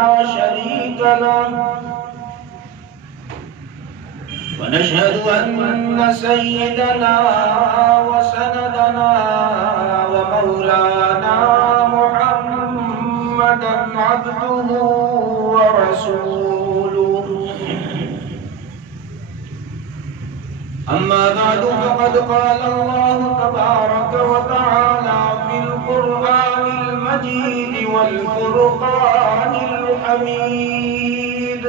لا شريك له ونشهد أن سيدنا وسندنا ومولانا محمدا عبده ورسوله أما بعد فقد قال الله تبارك وتعالى في القرآن المجيد والفرقان الحميد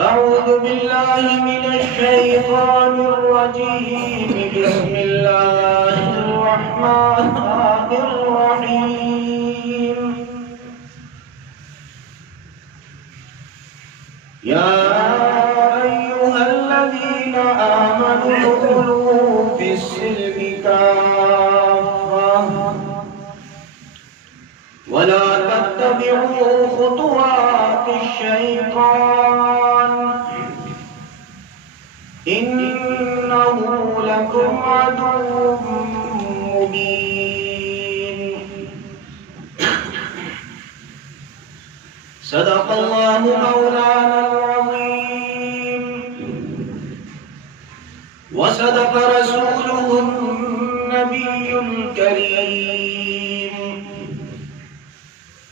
أعوذ بالله من الشيطان الرجيم بسم الله الرحمن الرحيم يا أيها الذين آمنوا ادخلوا في السلم كافة ولا تتبعوا خطوات الشيطان إنه لكم عدو مبين صدق الله مولانا العظيم وصدق رسوله النبي الكريم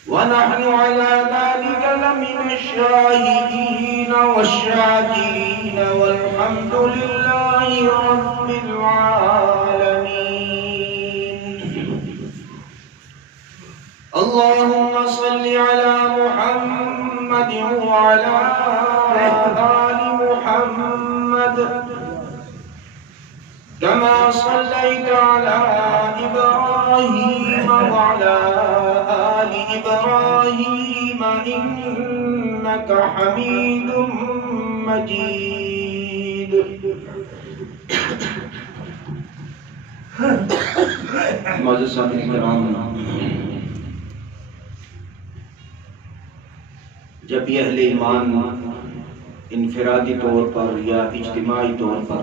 ونحن على ذلك لمن الشاهدين والشاكرين والحمد لله رب العالمين اللهم صل على محمد وعلى آل محمد كما صليت على إبراهيم وعلى آل إبراهيم إنك حميد مجيد معزز سامعین کرام، جب بھی اہل ایمان انفرادی طور پر یا اجتماعی طور پر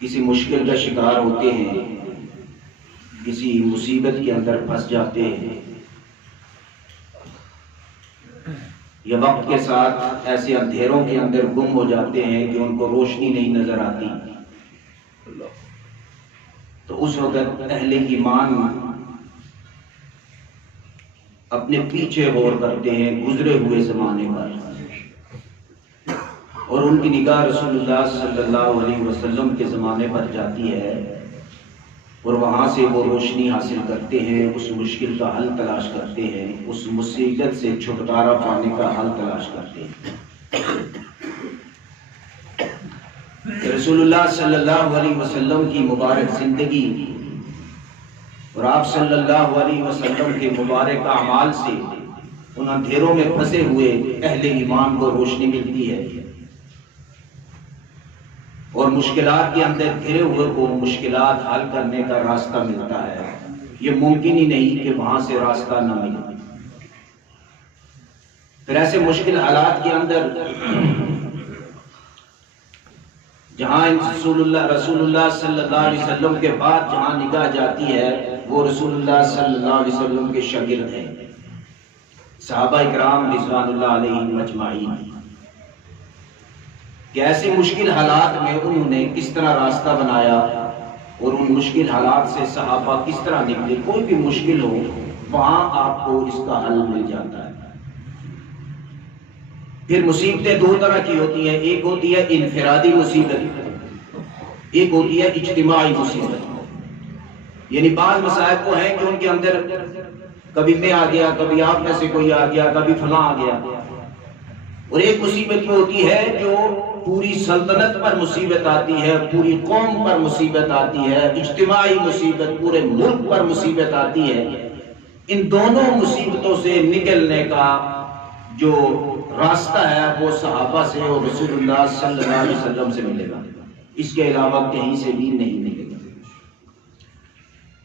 کسی مشکل کا شکار ہوتے ہیں، کسی مصیبت کے اندر پھنس جاتے ہیں یا وقت کے ساتھ ایسے اندھیروں کے اندر گم ہو جاتے ہیں کہ ان کو روشنی نہیں نظر آتی، تو اس وقت اہل ایمان اپنے پیچھے غور کرتے ہیں گزرے ہوئے زمانے پر، اور ان کی نگاہ رسول اللہ صلی اللہ علیہ وسلم کے زمانے پر جاتی ہے، اور وہاں سے وہ روشنی حاصل کرتے ہیں، اس مشکل کا حل تلاش کرتے ہیں، اس مصیبت سے چھٹکارا پانے کا حل تلاش کرتے ہیں۔ رسول اللہ صلی اللہ علیہ وسلم کی مبارک زندگی اور آپ صلی اللہ علیہ وسلم کے مبارک اعمال سے ان اندھیروں میں پھنسے ہوئے اہل ایمان کو روشنی ملتی ہے، اور مشکلات کے اندر گھرے ہوئے کو مشکلات حل کرنے کا راستہ ملتا ہے۔ یہ ممکن ہی نہیں کہ وہاں سے راستہ نہ ملے۔ پھر ایسے مشکل حالات کے اندر جہاں رسول اللہ صلی اللہ علیہ وسلم کے بعد جہاں نگاہ جاتی ہے وہ رسول اللہ صلی اللہ علیہ وسلم کے شاگرد ہیں، صحابہ اکرام رضوان اللہ علیہم اجمعین، کہ ایسے مشکل حالات میں انہوں نے کس طرح راستہ بنایا اور ان مشکل حالات سے صحابہ کس طرح نکلے۔ کوئی بھی مشکل ہو وہاں آپ کو اس کا حل مل جاتا ہے۔ پھر مصیبتیں دو طرح کی ہوتی ہیں، ایک ہوتی ہے انفرادی مصیبت، ایک ہوتی ہے اجتماعی مصیبت۔ یعنی بعض مسائل کو ہیں کہ ان کے اندر کبھی میں آ گیا، کبھی آپ میں سے کوئی آ گیا، کبھی فلاں آ گیا، اور ایک مصیبت یہ ہوتی ہے جو پوری سلطنت پر مصیبت آتی ہے، پوری قوم پر مصیبت آتی ہے، اجتماعی مصیبت پورے ملک پر مصیبت آتی ہے۔ ان دونوں مصیبتوں سے نکلنے کا جو راستہ ہے وہ صحابہ سے اور رسول اللہ صلی اللہ علیہ وسلم سے ملے گا، اس کے علاوہ کہیں سے بھی نہیں ملے گا۔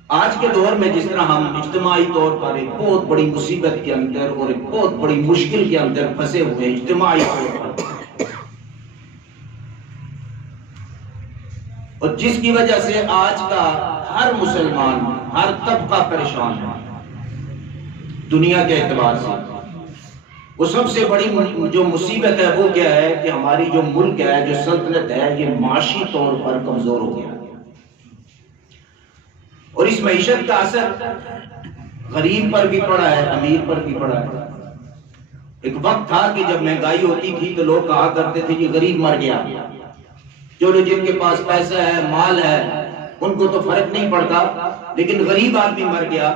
آج کے دور میں جس طرح ہم اجتماعی طور پر ایک بہت بڑی مصیبت کے اندر اور ایک بہت بڑی مشکل کے اندر پھنسے ہوئے اجتماعی طور پر، اور جس کی وجہ سے آج کا ہر مسلمان، ہر طبقہ پریشان ہے دنیا کے اعتبار سے۔ وہ سب سے بڑی جو مصیبت ہے وہ کیا ہے کہ ہماری جو ملک ہے، جو سلطنت ہے، یہ معاشی طور پر کمزور ہو گیا، اور اس معیشت کا اثر غریب پر بھی پڑا ہے، امیر پر بھی پڑا ہے۔ ایک وقت تھا کہ جب مہنگائی ہوتی تھی تو لوگ کہا کرتے تھے کہ غریب مر گیا، جو لوگ جن کے پاس پیسہ ہے، مال ہے، ان کو تو فرق نہیں پڑتا، لیکن غریب آدمی مر گیا۔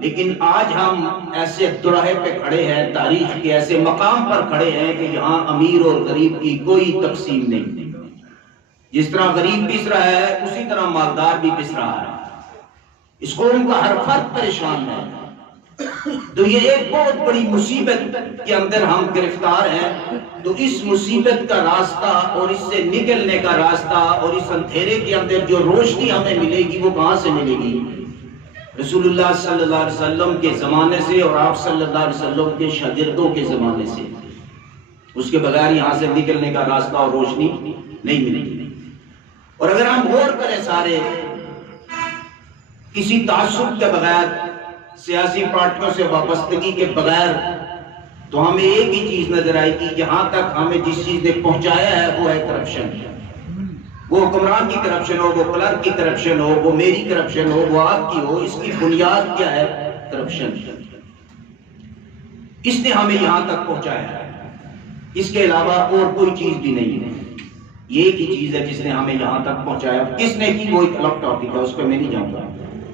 لیکن آج ہم ایسے دوراہے پہ کھڑے ہیں، تاریخ کے ایسے مقام پر کھڑے ہیں کہ یہاں امیر اور غریب کی کوئی تقسیم نہیں۔ جس طرح غریب پس رہا ہے اسی طرح مالدار بھی پس رہا ہے۔ اس قوم کا ہر فرد پریشان ہے۔ تو یہ ایک بہت بڑی مصیبت کے اندر ہم گرفتار ہیں۔ تو اس مصیبت کا راستہ اور اس سے نکلنے کا راستہ اور اس اندھیرے کے اندر جو روشنی ہمیں ملے گی وہ کہاں سے ملے گی؟ رسول اللہ صلی اللہ علیہ وسلم کے زمانے سے اور آپ صلی اللہ علیہ وسلم کے شاگردوں کے زمانے سے۔ اس کے بغیر یہاں سے نکلنے کا راستہ اور روشنی نہیں ملے گی۔ اور اگر ہم غور کریں سارے، کسی تعصب کے بغیر، سیاسی پارٹیوں سے وابستگی کے بغیر، تو ہمیں ایک ہی چیز نظر آئے گی، یہاں تک ہمیں جس چیز نے پہنچایا ہے وہ ہے کرپشن۔ وہ حکمران کی کرپشن ہو، وہ کلرک کی کرپشن ہو، وہ میری کرپشن ہو، وہ آپ کی ہو، اس کی بنیاد کیا ہے؟ کرپشن۔ اس نے ہمیں یہاں تک پہنچایا ہے، اس کے علاوہ اور کوئی چیز بھی نہیں ہے۔ یہ ایک ہی چیز ہے جس نے ہمیں یہاں تک پہنچایا۔ کس نے کی وہ ایک الگ ٹاپک ہے، اس پہ میں نہیں جاؤں گا۔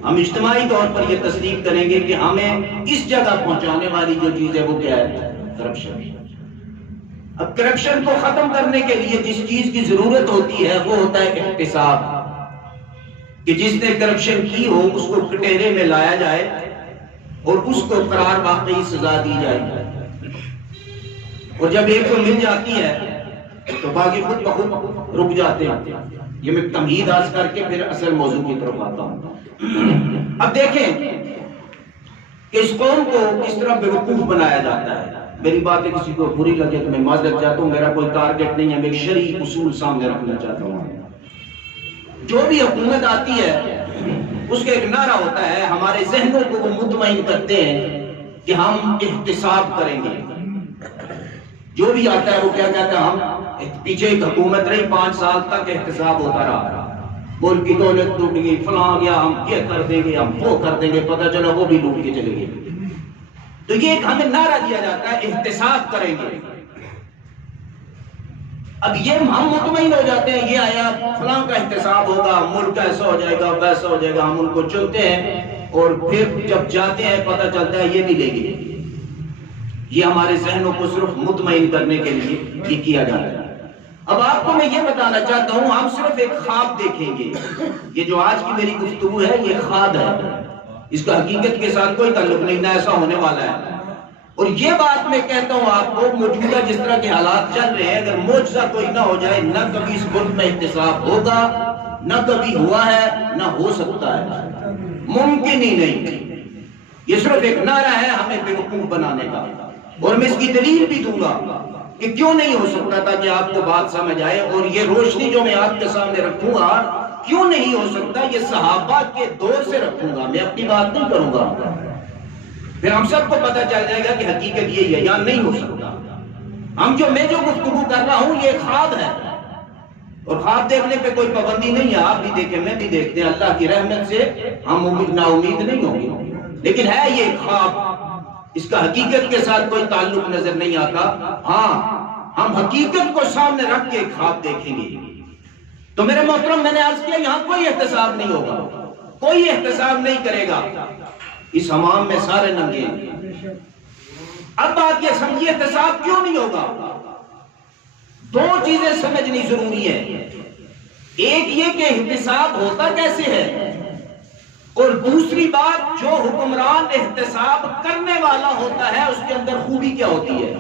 ہم اجتماعی طور پر یہ تسلیم کریں گے کہ ہمیں اس جگہ پہنچانے والی جو چیز ہے وہ کیا ہے؟ کرپشن۔ اب کرپشن کو ختم کرنے کے لیے جس چیز کی ضرورت ہوتی ہے وہ ہوتا ہے احتساب، کہ جس نے کرپشن کی ہو اس کو کٹہرے میں لایا جائے اور اس کو قرار واقعی سزا دی جائے۔ اور جب ایک کو مل جاتی ہے تو باقی خود بخود رک جاتے ہیں۔ یہ میں تمہید عرض کر کے پھر اصل موضوع کی طرف آتا ہوں۔ اب دیکھیں کہ اس قوم کو کس طرح بیوقوف بنایا جاتا ہے۔ میری باتیں کسی کو بری لگے تو میں معذرت چاہتا ہوں، میرا کوئی ٹارگٹ نہیں ہے، میں ایک شرعی اصول سامنے رکھنا چاہتا ہوں۔ جو بھی حکومت آتی ہے اس کا ایک نعرہ ہوتا ہے، ہمارے ذہنوں کو وہ مطمئن کرتے ہیں کہ ہم احتساب کریں گے۔ جو بھی آتا ہے وہ کیا کہتا ہے؟ ہم پیچھے ایک حکومت رہی 5 سال تک احتساب ہوتا رہا، ملک کی دولت ٹوٹ گئی، فلاں گیا، ہم یہ کر دیں گے، ہم وہ کر دیں گے، پتہ چلا وہ بھی لوٹ کے چلے گئے۔ تو یہ ایک ہمیں نعرہ دیا جاتا ہے احتساب کریں گے۔ اب یہ ہم مطمئن ہو جاتے ہیں، یہ آیا فلاں کا احتساب ہوگا، ملک ایسا ہو جائے گا، ویسا ہو جائے گا، ہم ان کو چنتے ہیں اور پھر جب جاتے ہیں پتہ چلتا ہے یہ بھی لے گئے۔ یہ ہمارے ذہنوں کو صرف مطمئن کرنے کے لیے یہ کیا جاتا ہے۔ اب آپ کو میں یہ بتانا چاہتا ہوں، ہم صرف ایک خواب دیکھیں گے۔ یہ جو آج کی میری گفتگو ہے یہ خواب ہے، اس کا حقیقت کے ساتھ کوئی تعلق نہیں، نہ ایسا ہونے والا ہے۔ اور یہ بات میں کہتا ہوں آپ کو، موجودہ جس طرح کے حالات چل رہے ہیں، اگر معجزہ کوئی نہ ہو جائے، نہ کبھی اس ملک میں احتساب ہوگا، نہ کبھی ہوا ہے، نہ ہو سکتا ہے، ممکن ہی نہیں۔ یہ صرف ایک نعرہ ہے ہمیں بیوقوف بنانے کا، اور میں اس کی دلیل بھی دوں گا کہ کیوں نہیں ہو سکتا، تاکہ آپ کو بات سمجھ آئے۔ اور یہ روشنی جو میں آپ کے سامنے رکھوں گا کیوں نہیں ہو سکتا، یہ صحابہ کے دور سے رکھوں گا، میں اپنی بات نہیں کروں گا۔ پھر ہم سب کو پتہ چل جائے گا کہ حقیقت یہی ہے، یہاں نہیں ہو سکتا۔ میں جو گفتگو کر رہا ہوں یہ خواب ہے، اور خواب دیکھنے پہ کوئی پابندی نہیں ہے، آپ بھی دیکھیں، میں بھی دیکھتے ہیں، اللہ کی رحمت سے ہم نا امید نہیں ہوں گے، لیکن ہے یہ خواب، اس کا حقیقت کے ساتھ کوئی تعلق نظر نہیں آتا۔ ہاں، ہم حقیقت کو سامنے رکھ کے خواب دیکھیں گے۔ تو میرے محترم، میں نے عرض کیا یہاں کوئی احتساب نہیں ہوگا، کوئی احتساب نہیں کرے گا، اس حمام میں سارے ننگے ہیں۔ اب بات یہ سمجھیے احتساب کیوں نہیں ہوگا؟ دو چیزیں سمجھنی ضروری ہے۔ ایک یہ کہ احتساب ہوتا کیسے ہے، اور دوسری بات جو حکمران احتساب کرنے والا ہوتا ہے اس کے اندر خوبی کیا ہوتی ہے۔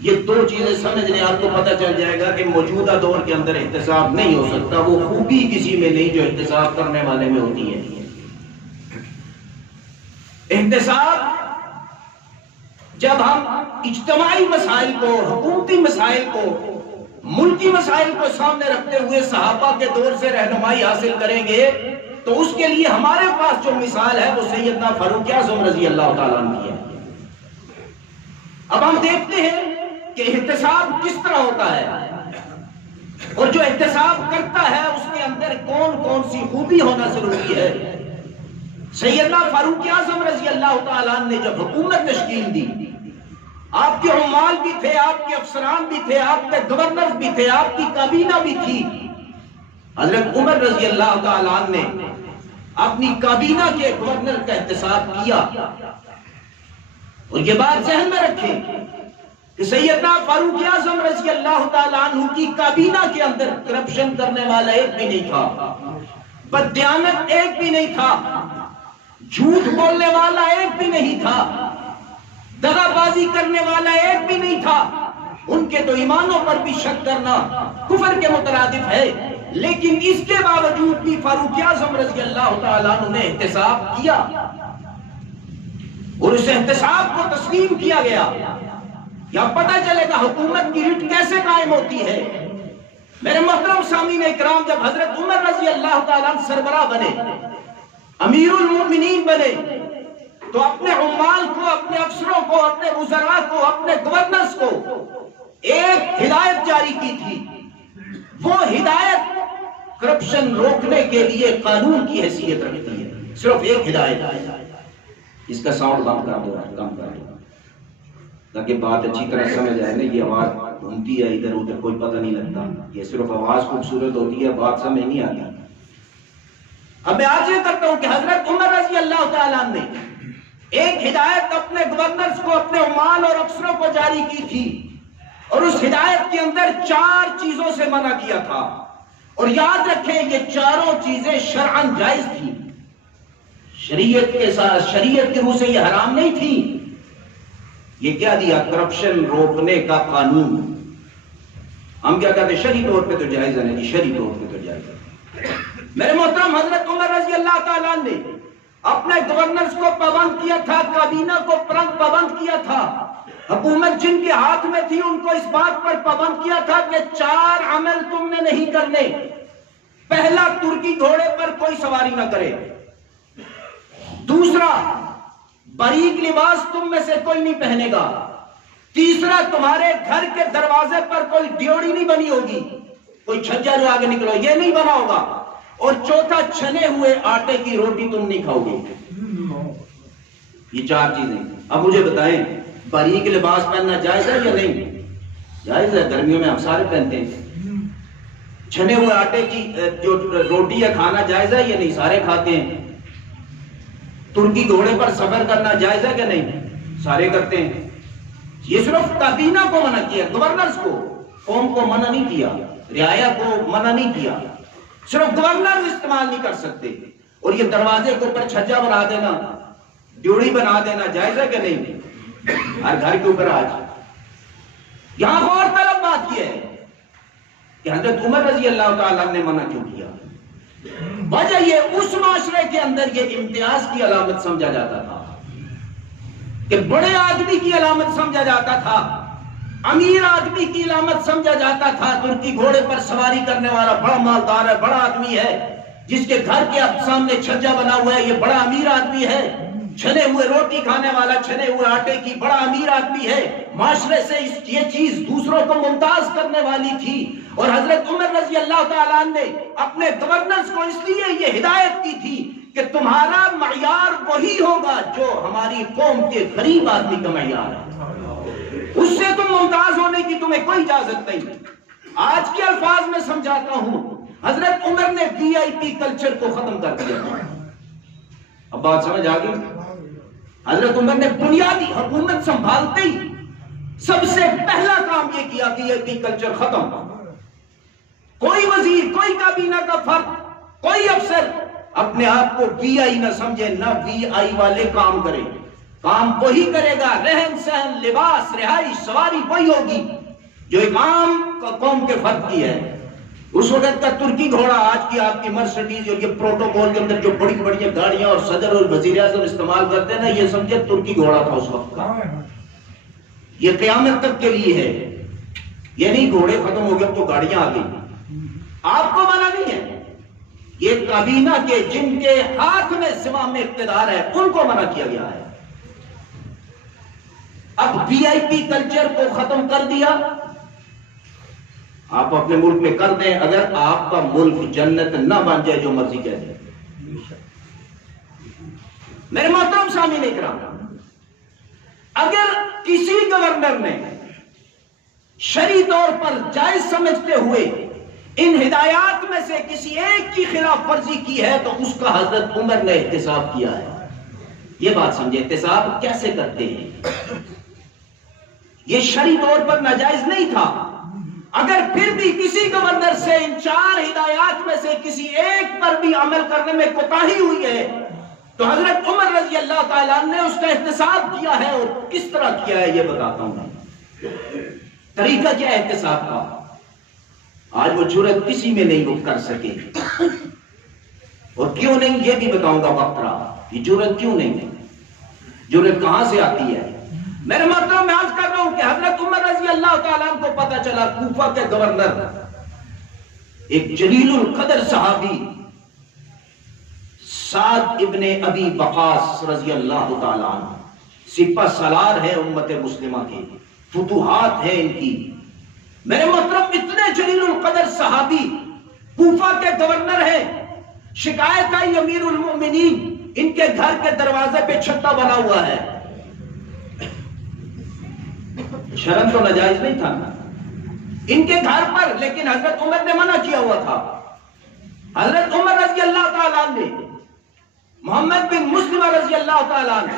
یہ دو چیزیں سمجھنے آپ کو پتہ چل جائے گا کہ موجودہ دور کے اندر احتساب نہیں ہو سکتا، وہ خوبی کسی میں نہیں جو احتساب کرنے والے میں ہوتی ہے۔ احتساب جب ہم اجتماعی مسائل کو، حکومتی مسائل کو، ملکی مسائل کو سامنے رکھتے ہوئے صحابہ کے دور سے رہنمائی حاصل کریں گے تو اس کے لیے ہمارے پاس جو مثال ہے وہ سیدنا فاروق اعظم رضی اللہ تعالیٰ عنہ کی ہے۔ اب ہم دیکھتے ہیں کہ احتساب کس طرح ہوتا ہے، اور جو احتساب کرتا ہے اس کے اندر کون کون سی خوبی ہونا ضروری ہے۔ سیدنا فاروق اعظم رضی اللہ تعالیٰ عنہ نے جب حکومت تشکیل دی، آپ کے عمال بھی تھے، آپ کے افسران بھی تھے، آپ کے گورنر بھی تھے، آپ کی کابینہ بھی تھی۔ حضرت عمر رضی اللہ تعالیٰ عنہ نے اپنی کابینہ کے گورنر کا احتساب کیا، اور یہ بات ذہن میں رکھیں کہ سیدنا فاروق اعظم رضی اللہ تعالیٰ عنہ کی کابینہ کے اندر کرپشن کرنے والا ایک بھی نہیں تھا، بددیانت ایک بھی نہیں تھا، جھوٹ بولنے والا ایک بھی نہیں تھا، دغا بازی کرنے والا ایک بھی نہیں تھا۔ ان کے تو ایمانوں پر بھی شک کرنا کفر کے مترادف ہے، لیکن اس کے باوجود بھی فاروق اعظم رضی اللہ تعالیٰ عنہ نے احتساب کیا، اور اس احتساب کو تسلیم کیا گیا۔ یا پتہ چلے گا حکومت کی رٹ کیسے قائم ہوتی ہے۔ میرے محترم سامعین اکرام، جب حضرت عمر رضی اللہ تعالیٰ عنہ سربراہ بنے، امیر المومنین بنے، تو اپنے عمال کو، اپنے افسروں کو، اپنے وزراء کو، اپنے گورنرز کو ایک ہدایت جاری کی تھی۔ وہ ہدایت کرپشن روکنے کے لیے قانون کی حیثیت رکھتی ہے، صرف ایک ہدایت۔ اس کا ساؤنڈ کم کر دو تاکہ بات اچھی طرح سمجھ آئے نا۔ یہ آواز گھومتی ہے ادھر ادھر، کوئی پتہ نہیں لگتا، یہ صرف آواز خوبصورت ہوتی ہے، بات سمجھ نہیں آتی۔ اب میں آج یہ کرتا ہوں کہ حضرت عمر رضی اللہ تعالیٰ عنہ نے ایک ہدایت اپنے گورنرز کو، اپنے عمال اور افسروں کو جاری کی تھی، اور اس ہدایت کے اندر 4 چیزوں سے منع کیا تھا، اور یاد رکھیں یہ چاروں چیزیں شرعاً جائز تھی، شریعت کے ساتھ، شریعت کے روح سے یہ حرام نہیں تھی۔ یہ کیا دیا؟ کرپشن روکنے کا قانون۔ ہم کیا کہتے ہیں؟ شرعی طور پہ تو جائز ہے، نہیں شرعی طور پہ تو جائز ہے۔ میرے محترم، حضرت عمر رضی اللہ تعالیٰ نے اپنے گورنرز کو پابند کیا تھا، کابینہ کو پابند کیا تھا، حکومت جن کے ہاتھ میں تھی ان کو اس بات پر پابند کیا تھا کہ 4 عمل تم نے نہیں کرنے۔ پہلا، ترکی گھوڑے پر کوئی سواری نہ کرے۔ دوسرا، باریک لباس تم میں سے کوئی نہیں پہنے گا۔ تیسرا، تمہارے گھر کے دروازے پر کوئی ڈیوڑی نہیں بنی ہوگی، کوئی چھجا جو آگے نکلو یہ نہیں بنا ہوگا۔ اور چوتھا، چھنے ہوئے آٹے کی روٹی تم نہیں کھاؤ گے۔ یہ 4 چیزیں۔ اب مجھے بتائیں، باریک لباس پہننا جائز ہے یا نہیں؟ جائز ہے، گرمیوں میں ہم سارے پہنتے ہیں۔ چھنے ہوئے آٹے کی جو روٹی ہے کھانا جائز ہے یا نہیں؟ سارے کھاتے ہیں۔ ترکی گھوڑے پر سفر کرنا جائز ہے کہ نہیں؟ سارے کرتے ہیں۔ یہ صرف کابینہ کو منع کیا، گورنرز کو، قوم کو منع نہیں کیا، رعایا کو منع نہیں کیا۔ صرف گورنرز استعمال نہیں کر سکتے۔ اور یہ دروازے کے اوپر چھجا بنا دینا، ڈیوڑی بنا دینا جائز ہے کہ نہیں؟ ہر گھر کے اوپر آج یہاں غور طلب بات یہ ہے کہ حضرت عمر رضی اللہ تعالیٰ نے منع کیوں کیا؟ وجہ یہ، اس معاشرے کے اندر یہ امتیاز کی علامت سمجھا جاتا تھا، کہ بڑے آدمی کی علامت سمجھا جاتا تھا، امیر آدمی کی علامت سمجھا جاتا تھا۔ ترکی گھوڑے پر سواری کرنے والا بڑا مالدار ہے، بڑا آدمی ہے، جس کے گھر کے سامنے چھجا بنا ہوا ہے، یہ بڑا امیر آدمی ہے۔ چھنے ہوئے روٹی کھانے والا، چھنے ہوئے آٹے کی، بڑا امیر آدمی ہے۔ معاشرے سے یہ چیز دوسروں کو ممتاز کرنے والی تھی، اور حضرت عمر رضی اللہ تعالیٰ عنہ نے اپنے گورنرز کو اس لیے یہ ہدایت کی تھی کہ تمہارا معیار وہی ہوگا جو ہماری قوم کے غریب آدمی کا معیار ہے، اس سے تم ممتاز ہونے کی تمہیں کوئی اجازت نہیں۔ آج کے الفاظ میں سمجھاتا ہوں، حضرت عمر نے VIP کلچر کو ختم کر دیا۔ اب بات سمجھ آ گئی؟ حضرت عمر نے بنیادی حکومت سنبھالتے ہی سب سے پہلا کام یہ کیا کہ VIP کلچر ختم۔ کوئی وزیر، کوئی کابینہ کا فرد، کوئی افسر اپنے آپ کو VI نہ سمجھے، نہ VI والے کام کرے۔ کام وہی کرے گا، رہن سہن، لباس، رہائش، سواری وہی ہوگی جو ایک عام قوم کے فرد کی ہے۔ اس وقت کا ترکی گھوڑا، آج کی آپ کی مرسڈیز اور یہ پروٹوکول کے اندر جو بڑی بڑی گاڑیاں اور صدر اور وزیر اعظم استعمال کرتے ہیں نا، یہ سمجھے ترکی گھوڑا تھا اس وقت کا۔ یہ قیامت تک کے لیے ہے، یہ نہیں گھوڑے ختم ہو گئے اب تو گاڑیاں آ گئی۔ آپ کو منع نہیں ہے، یہ کابینہ کے جن کے ہاتھ میں زمام اقتدار ہے ان کو منع کیا گیا ہے۔ اب وی آئی پی کلچر کو ختم کر دیا، آپ اپنے ملک میں کر دیں، اگر آپ کا ملک جنت نہ بن جائے جو مرضی کہہ دیں۔ میرے محترم سامعین اکرام، اگر کسی گورنر نے شرعی طور پر جائز سمجھتے ہوئے ان ہدایات میں سے کسی ایک کی خلاف ورزی کی ہے تو اس کا حضرت عمر نے احتساب کیا ہے۔ یہ بات سمجھے، احتساب کیسے کرتے ہیں؟ یہ شرعی طور پر ناجائز نہیں تھا، اگر پھر بھی کسی گورنر سے ان 4 ہدایات میں سے کسی ایک پر بھی عمل کرنے میں کوتاہی ہوئی ہے تو حضرت عمر رضی اللہ تعالیٰ عنہ نے اس کا احتساب کیا ہے، اور کس طرح کیا ہے یہ بتاتا ہوں۔ طریقہ کیا ہے احتساب کا؟ آج وہ جرت کسی میں نہیں وہ کر سکے، اور کیوں نہیں یہ بھی بتاؤں گا وقت رہا، یہ جرت کیوں نہیں ہے، جرت کہاں سے آتی ہے۔ میرے محترم میں عرض کر رہا ہوں کہ حضرت عمر رضی اللہ تعالیٰ عنہ کو پتا چلا کوفہ کے گورنر ایک جلیل القدر صحابی سعد ابن ابی وقاص رضی اللہ تعالیٰ عنہ، سپہ سالار ہے امت مسلمہ کے، فتوحات ہیں ان کی۔ میرے محترم اتنے جلیل القدر صحابی کوفہ کے گورنر ہیں، شکایت آئی امیر المؤمنین ان کے گھر کے دروازے پہ چھتا بنا ہوا ہے۔ شرم تو ناجائز نہیں تھا ان کے گھر پر، لیکن حضرت عمر نے منع کیا ہوا تھا۔ حضرت عمر رضی اللہ تعالیٰ نے محمد بن مسلمہ رضی اللہ تعالیٰ نے،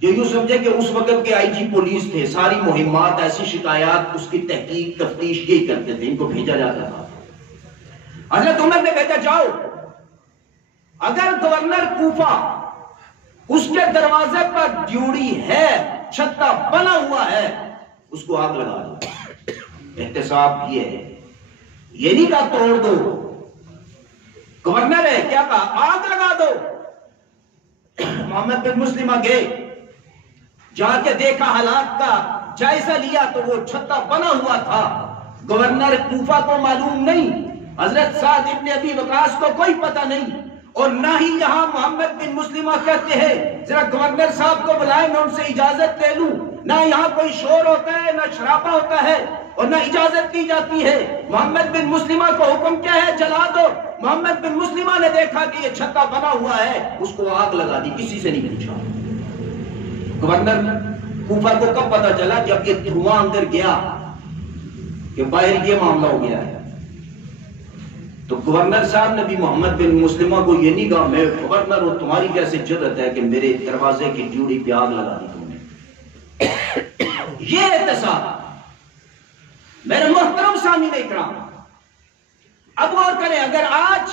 جو یوں سمجھے کہ اس وقت کے آئی جی پولیس تھے، ساری مہمات ایسی شکایات اس کی تحقیق تفتیش یہی کرتے تھے، ان کو بھیجا جاتا تھا۔ حضرت عمر نے بھیجا جاؤ، اگر گورنر کوفہ اس کے دروازے پر ڈیوڑی ہے، چھتا بنا ہوا ہے، اس کو آگ لگا دو۔ احتساب یہ ہے، یہ نہیں کہا توڑ دو، گورنر ہے کیا کہا آگ لگا دو۔ محمد بن مسلمہ گئے، جا کے دیکھا، حالات کا جائزہ لیا تو وہ چھتا بنا ہوا تھا۔ گورنر کوفہ کو معلوم نہیں، حضرت سعد ابن ابی وقاص کو کوئی پتہ نہیں، اور نہ ہی یہاں محمد بن مسلمہ کہتے ہیں ذرا گورنر صاحب کو بلائیں میں ان سے اجازت لے لوں، نہ یہاں کوئی شور ہوتا ہے، نہ شرابہ ہوتا ہے، اور نہ اجازت دی جاتی ہے۔ محمد بن مسلمہ کو حکم کیا ہے؟ جلا دو۔ محمد بن مسلمہ نے دیکھا کہ یہ چھتا بنا ہوا ہے، اس کو آگ لگا دی، کسی سے نہیں پوچھا۔ گورنر کوفہ کو کب پتا چلا؟ جب یہ دھواں اندر گیا کہ باہر یہ معاملہ ہو گیا ہے، تو گورنر صاحب نے بھی محمد بن مسلمہ کو یہ نہیں کہا میں گورنر ہوں، تمہاری کیسے جرت ہے کہ میرے دروازے کی ڈیوڑی پہ آگ لگا دی تم نے۔ یہ احتساب۔ میرے محترم سامعین اکرام، اب غور کریں، اگر آج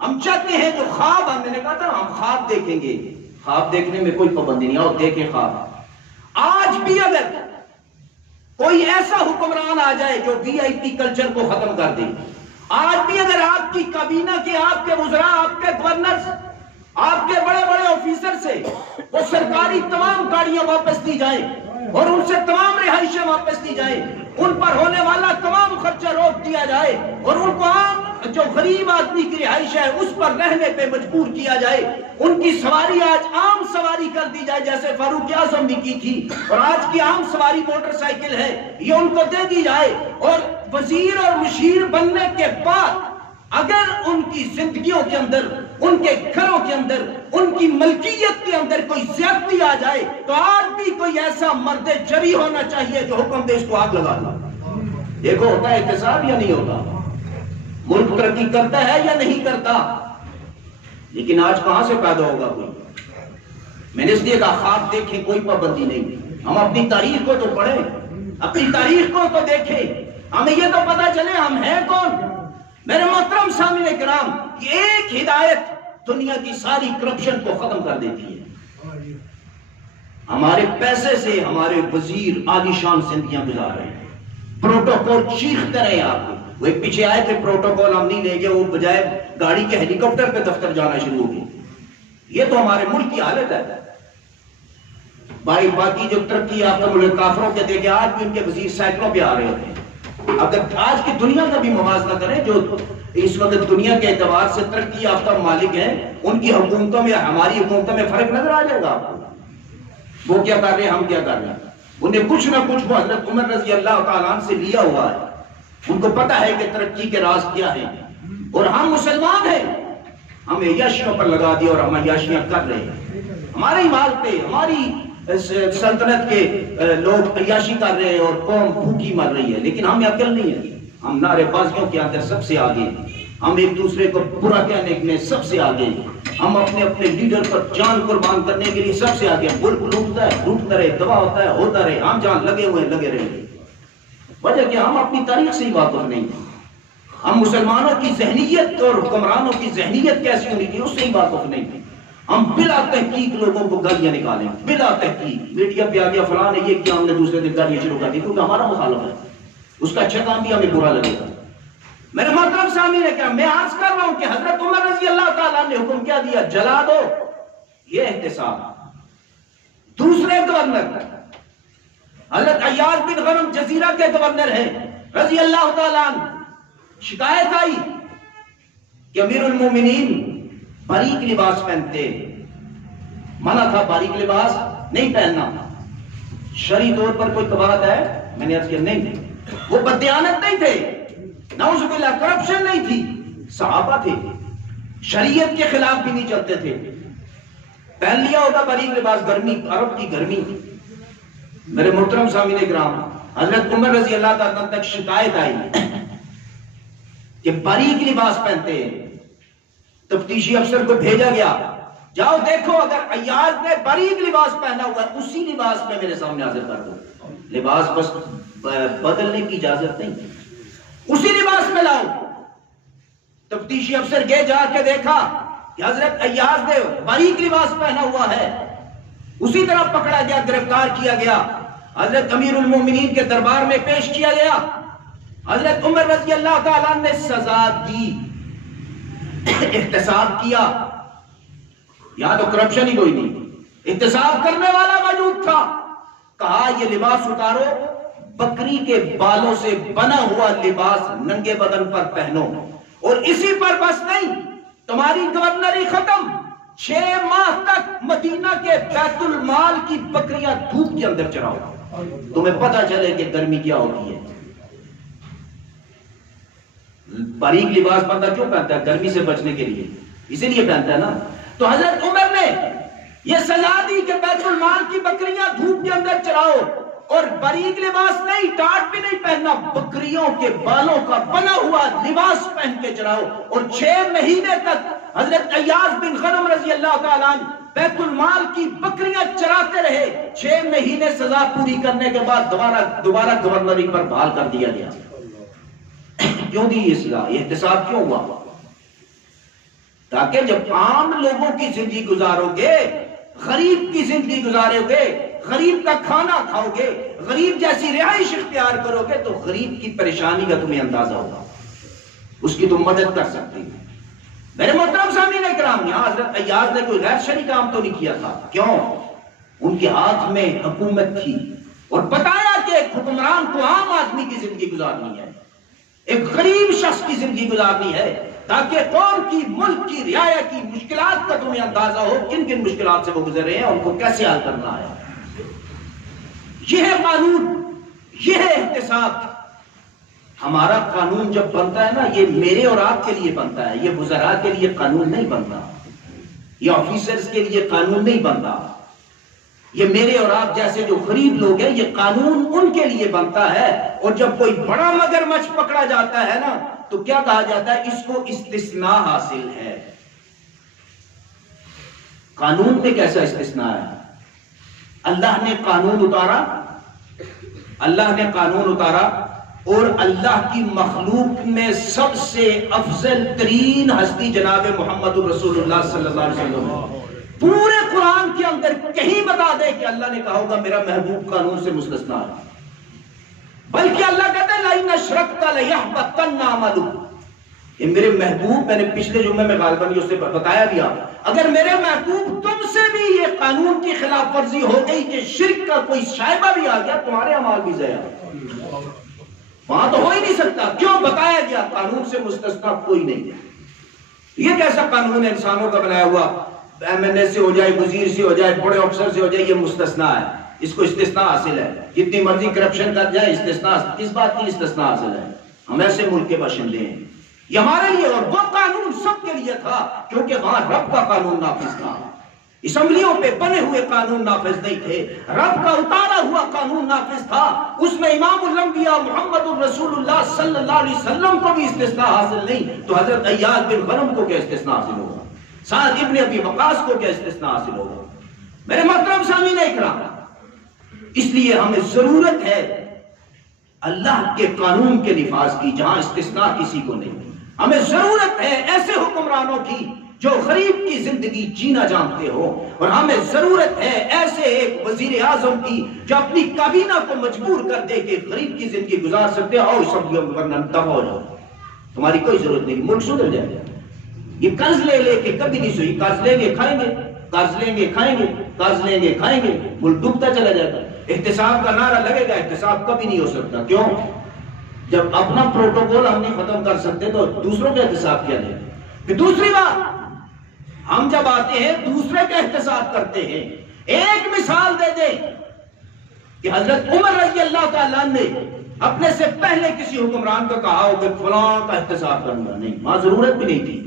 ہم چاہتے ہیں جو خواب، میں نے کہا تھا ہم خواب دیکھیں گے، خواب دیکھنے میں کوئی پابندی نہیں، آؤ دیکھیں خواب۔ آج بھی اگر کوئی ایسا حکمران آ جائے جو وی آئی پی کلچر کو ختم کر دے، آج بھی اگر آپ کی کابینہ کے، آپ کے وزراء، آپ کے گورنر، آپ کے بڑے بڑے آفیسر سے وہ سرکاری تمام گاڑیاں واپس دی جائیں اور ان سے تمام رہائشیں واپس دی جائیں، ان پر ہونے والا تمام خرچہ روک دیا جائے، اور ان کو عام جو غریب آدمی کی رہائش ہے اس پر رہنے پہ مجبور کیا جائے، ان کی سواری آج عام سواری کر دی جائے جیسے فاروق اعظم بھی کی تھی، اور آج کی عام سواری موٹر سائیکل ہے، یہ ان کو دے دی جائے، اور وزیر اور مشیر بننے کے بعد اگر ان کی زندگیوں کے اندر، ان کے گھروں کے اندر، ان کی ملکیت کے اندر کوئی زیادتی آ جائے تو آج بھی کوئی ایسا مرد جری ہونا چاہیے جو حکم دے اس کو آگ لگا دو۔ دیکھو ہوتا ہے احتساب یا نہیں ہوتا؟ ملک ترقی کرتا ہے یا نہیں کرتا؟ لیکن آج کہاں سے پیدا ہوگا کوئی؟ میں نے اس لیے کہا خواب دیکھیں، کوئی پابندی نہیں، ہم اپنی تاریخ کو تو پڑھیں، اپنی تاریخ کو تو دیکھیں، ہمیں یہ تو پتا چلے ہم ہیں کون۔ میرے محترم سامعین کرام، یہ ایک ہدایت دنیا کی ساری کرپشن کو ختم کر دیتی ہے۔ ہمارے پیسے سے ہمارے وزیر عالیشان زندگیاں گزار رہے ہیں، پروٹوکول چیختے رہے آپ کو۔ وہ ایک پیچھے آئے تھے پروٹوکول ہم نہیں لیں گے، وہ بجائے گاڑی کے ہیلی کاپٹر پہ دفتر جانا شروع ہو گئے۔ یہ تو ہمارے ملک کی حالت ہے بھائی۔ باقی جو ترقی یافتہ ملک کافروں کے دیکھے آج بھی ان کے وزیر سائیکلوں پہ آ رہے ہوتے ہیں، اگر آج کی دنیا کا بھی موازنہ کریں، جو اس وقت دنیا کے اعتبار سے ترقی یافتہ ممالک ہیں، ان کی حکومتوں میں ہماری حکومتوں میں فرق نظر آ جائے گا آپ کو۔ وہ کیا کر رہے ہیں، ہم کیا کر رہے ہیں۔ انہیں کچھ نہ کچھ وہ حضرت عمر رضی اللہ تعالیٰ عنہ سے لیا ہوا ہے، ان کو پتہ ہے کہ ترقی کے راز کیا ہے، اور ہم مسلمان ہیں، ہم عیاشیوں پر لگا دیا اور ہم عیاشیاں کر رہے ہیں۔ ہمارے مال پہ ہماری سلطنت کے لوگ عیاشی کر رہے ہیں اور قوم بھوکی مر رہی ہے، لیکن ہمیں عقل نہیں ہے۔ ہم نعرے بازیوں کے اندر سب سے آگے ہیں، ہم ایک دوسرے کو برا کہنے میں سب سے آگے ہیں، ہم اپنے لیڈر پر جان قربان کرنے کے لیے سب سے آگے ہیں۔ ملک لوٹتا رہے، تباہ ہوتا رہے، ہم جان لگے رہیں گے۔ وجہ کہ ہم اپنی تاریخ سے ہی واقف نہیں ہیں، ہم مسلمانوں کی ذہنیت اور حکمرانوں کی ذہنیت کیسی ہونی چاہیے اس سے ہی واقف نہیں ہیں۔ ہم بلا تحقیق لوگوں کو گالیاں نکالیں، بلا تحقیق میڈیا پہ آ گیا فلاں نے یہ کیا، ہم نے دوسرے دن گالیاں شروع کر دی کیونکہ ہمارا مخالف ہے، اس کا اچھا کام بھی ہمیں برا لگے گا۔ میرے محترم سامعین ہے کیا میں عرض کر رہا ہوں کہ حضرت عمر رضی اللہ تعالیٰ نے حکم کیا دیا، جلا دو یہ احتساب۔ دوسرے گورنر حضرت عیاض بن غنم جزیرہ کے گورنر ہیں رضی اللہ تعالیٰ عنہ، شکایت آئی کہ امیر المومنین باریک لباس پہنتے، منع تھا باریک لباس نہیں پہننا، شرعی طور پر کوئی قباحت ہے؟ میں نے عرض کیا نہیں، وہ بددیانت نہیں تھے، نعوذ باللہ کرپشن نہیں تھی، صحابہ تھے، شریعت کے خلاف بھی نہیں چلتے تھے، پہن لیا ہوگا باریک لباس، گرمی عرب کی گرمی۔ میرے محترم سامعین کرام، حضرت عمر رضی اللہ تعالیٰ تک شکایت آئی کہ باریک لباس پہنتے ہیں، تفتیشی افسر کو بھیجا گیا، جاؤ دیکھو اگر عیاض نے باریک لباس پہنا ہوا ہے اسی لباس میں میرے سامنے حاضر کر دو، لباس بس بدلنے کی اجازت نہیں، اسی لباس میں لاؤ۔ تفتیشی افسر گئے، جا کے دیکھا کہ حضرت عیاض نے باریک لباس پہنا ہوا ہے، اسی طرح پکڑا گیا، گرفتار کیا گیا، حضرت امیر المومنین کے دربار میں پیش کیا گیا۔ حضرت عمر رضی اللہ تعالیٰ نے سزا دی، احتساب کیا، یہاں تو کرپشن ہی کوئی نہیں، احتساب کرنے والا موجود تھا، کہا یہ لباس اتارو، بکری کے بالوں سے بنا ہوا لباس ننگے بدن پر پہنو، اور اسی پر بس نہیں، تمہاری گورنری ختم، 6 ماہ تک مدینہ کے بیت المال کی بکریاں دھوپ کے اندر چراؤ، تمہیں پتہ چلے کہ گرمی کیا ہوتی ہے۔ باریک لباس بندہ کیوں پہنتا ہے؟ گرمی سے بچنے کے لیے، اسی لیے پہنتا ہے نا۔ تو حضرت عمر نے یہ سزا دی کہ بیت المال کی بکریاں دھوپ کے اندر چراؤ، اور باریک لباس نہیں، ٹاٹ بھی نہیں پہننا، بکریوں کے بالوں کا بنا ہوا لباس پہن کے چراؤ، اور 6 مہینے تک حضرت عیاض بن غنم رضی اللہ تعالیٰ عنہ بیت المال کی بکریاں چراتے رہے، 6 مہینے سزا پوری کرنے کے بعد دوبارہ گورنری پر بحال کر دیا گیا۔ کیوں دی یہ سزا؟ یہ احتساب کیوں ہوا؟ تاکہ جب عام لوگوں کی زندگی گزارو گے، غریب کی زندگی گزارو گے، غریب کا کھانا کھاؤ گے، غریب جیسی رہائش اختیار کرو گے، تو غریب کی پریشانی کا تمہیں اندازہ ہوگا، اس کی تم مدد کر سکتے ہیں۔ میرے محترم سامعین کرام، یہاں حضرت عیاض نے کوئی غیر شرعی کام تو نہیں کیا تھا، کیوں؟ ان کے ہاتھ میں حکومت تھی، اور بتایا کہ ایک حکمران کو عام آدمی کی زندگی گزارنی ہے، ایک غریب شخص کی زندگی گزارنی ہے، تاکہ قوم کی، ملک کی، رعایا کی مشکلات کا تمہیں اندازہ ہو، کن کن مشکلات سے وہ گزر رہے ہیں، ان کو کیسے حل کرنا ہے۔ یہ ہے قانون، یہ ہے احتساب۔ ہمارا قانون جب بنتا ہے نا، یہ میرے اور آپ کے لیے بنتا ہے، یہ وزراء کے لیے قانون نہیں بنتا، یہ آفیسرز کے لیے قانون نہیں بنتا، یہ میرے اور آپ جیسے جو غریب لوگ ہیں، یہ قانون ان کے لیے بنتا ہے۔ اور جب کوئی بڑا مگرمچھ پکڑا جاتا ہے نا، تو کیا کہا جاتا ہے؟ اس کو استثناء حاصل ہے۔ قانون میں کیسا استثناء ہے؟ اللہ نے قانون اتارا، اللہ نے قانون اتارا، اور اللہ کی مخلوق میں سب سے افضل ترین ہستی جناب محمد رسول اللہ صلی اللہ علیہ وسلم پورے قرآن کے اندر کہیں بتا دے کہ اللہ نے کہا ہوگا میرا محبوب قانون سے مستثنا ہے، بلکہ اللہ کہتا ہے لَإِنْ أَشْرَكْتَ لَيَحْبَطَنَّ عَمَلُكَ، یہ میرے محبوب، میں نے پچھلے جمعے میں غالباً یہ اسے بتایا بھی، اگر میرے محبوب تم سے بھی یہ قانون کی خلاف ورزی ہو گئی کہ شرک کا کوئی شائبہ بھی آ گیا، تمہارے اعمال بھی ضائع۔ وہاں تو ہو ہی نہیں سکتا. کیوں؟ بتایا گیا قانون سے مستثنا کوئی نہیں ہے. یہ کیسا قانون ہے انسانوں کا بنایا ہوا؟ ایم این اے سے ہو جائے، وزیر سے ہو جائے، بڑے افسر سے ہو جائے، یہ مستثنا ہے، اس کو استثناء حاصل ہے. جتنی مرضی کرپشن کر جائے استثناء. کس بات کی استثناء حاصل ہے؟ ہم ایسے ملک کے باشندے ہیں. یہ ہمارے لیے اور وہ قانون سب کے لیے تھا، کیونکہ وہاں رب کا قانون نافذ تھا. اسمبلیوں پہ بنے ہوئے قانون نافذ نہیں تھے، رب کا اتارا ہوا قانون نافذ تھا. اس میں امام الانبیاء محمد الرسول اللہ صلی اللہ علیہ وسلم کو بھی استثناء حاصل نہیں، تو حضرت ایاز بن غنم کو کیا استثناء حاصل ہوگا؟ سعد ابن ابی وقاص کو کیا استثناء حاصل ہوگا؟ میرے محترم سامعین اکرام، اس لیے ہمیں ضرورت ہے اللہ کے قانون کے نفاذ کی جہاں استثناء کسی کو نہیں. ہمیں ضرورت ہے ایسے حکمرانوں کی جو غریب کی زندگی جینا جانتے ہو، اور ہمیں ضرورت ہے ایسے ایک وزیر اعظم کی جو اپنی کابینہ کو مجبور کر دے کہ غریب کی زندگی گزار سکتے ہو، اور سب ورنہ دفع ہو جاؤ، تمہاری کوئی ضرورت نہیں، ملک سدھر جائے گا. یہ قرض لے لے کے کبھی نہیں سوئی، قرض لیں گے کھائیں گے، قرض لیں گے کھائیں گے، قرض لیں گے کھائیں گے، ملک ڈوبتا چلا جائے گا. احتساب کا نعرہ لگے گا، احتساب کبھی نہیں ہو سکتا. کیوں؟ جب اپنا پروٹوکول ہم نہیں ختم کر سکتے تو دوسروں کا احتساب کیا لیں. پھر دوسری بات، ہم جب آتے ہیں دوسرے کا احتساب کرتے ہیں. ایک مثال دے دیں کہ حضرت عمر رضی اللہ تعالیٰ نے اپنے سے پہلے کسی حکمران کو کہا ہو کہ فلاں کا احتساب کروں گا، نہیں، وہاں ضرورت بھی نہیں تھی.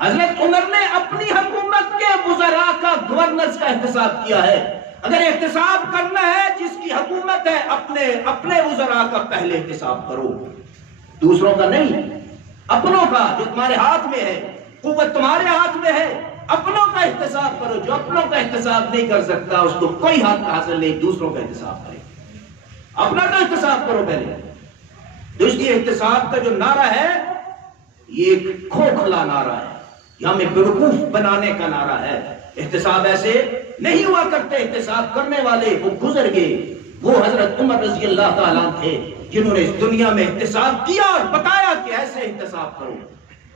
حضرت عمر نے اپنی حکومت کے وزراء کا، گورنرز کا احتساب کیا ہے. اگر احتساب کرنا ہے جس کی حکومت ہے، اپنے وزراء کا پہلے احتساب کرو، دوسروں کا نہیں، اپنوں کا جو تمہارے ہاتھ میں ہے، قوت تمہارے ہاتھ میں ہے، اپنوں کا احتساب کرو. جو اپنوں کا احتساب نہیں کر سکتا اس کو کوئی حق حاصل نہیں دوسروں کا احتساب کرے. اپنا تو احتساب کرو پہلے. تو اس لیے احتساب کا جو نعرہ ہے یہ ایک کھوکھلا نعرہ ہے، یہ ہمیں بیوقوف بنانے کا نعرہ ہے. احتساب ایسے نہیں ہوا کرتے. احتساب کرنے والے وہ گزر گئے. وہ حضرت عمر رضی اللہ تعالیٰ تھے جنہوں نے اس دنیا میں احتساب کیا اور بتایا کہ ایسے احتساب کرو